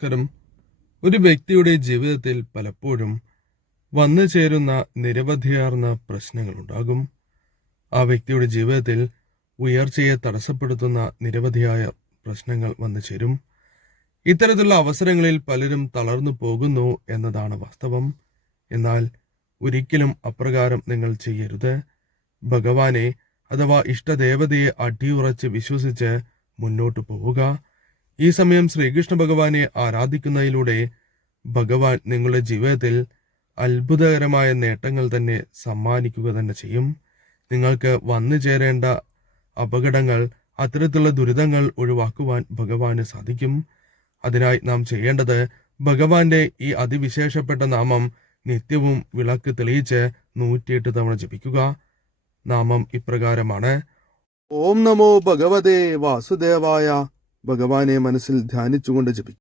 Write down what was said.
നമസ്കാരം. ഒരു വ്യക്തിയുടെ ജീവിതത്തിൽ പലപ്പോഴും വന്നു ചേരുന്ന നിരവധിയാർന്ന പ്രശ്നങ്ങളുണ്ടാകും. ആ വ്യക്തിയുടെ ജീവിതത്തിൽ ഉയർച്ചയെ തടസ്സപ്പെടുത്തുന്ന നിരവധിയായ പ്രശ്നങ്ങൾ വന്നു ചേരും. ഇത്തരത്തിലുള്ള അവസരങ്ങളിൽ പലരും തളർന്നു പോകുന്നു എന്നതാണ് വാസ്തവം. എന്നാൽ ഒരിക്കലും അപ്രകാരം നിങ്ങൾ ചെയ്യരുത്. ഭഗവാനെ അഥവാ ഇഷ്ടദേവതയെ അടിയുറച്ച് വിശ്വസിച്ച് മുന്നോട്ട് പോവുക. ഈ സമയം ശ്രീകൃഷ്ണ ഭഗവാനെ ആരാധിക്കുന്നതിലൂടെ ഭഗവാൻ നിങ്ങളുടെ ജീവിതത്തിൽ അത്ഭുതകരമായ നേട്ടങ്ങൾ തന്നെ സമ്മാനിക്കുക തന്നെ ചെയ്യും. നിങ്ങൾക്ക് വന്നു ചേരേണ്ട അപകടങ്ങൾ, അത്തരത്തിലുള്ള ദുരിതങ്ങൾ ഒഴിവാക്കുവാൻ ഭഗവാന് സാധിക്കും. അതിനായി നാം ചെയ്യേണ്ടത് ഭഗവാന്റെ ഈ അതിവിശേഷപ്പെട്ട നാമം നിത്യവും വിളക്ക് തെളിയിച്ച് 108 തവണ ജപിക്കുക. നാമം ഇപ്രകാരമാണ്: ഓം നമോ ഭഗവതേ വാസുദേവായ. ഭഗവാനെ മനസ്സിൽ ധ്യാനിച്ചുകൊണ്ട് ജപിക്കും.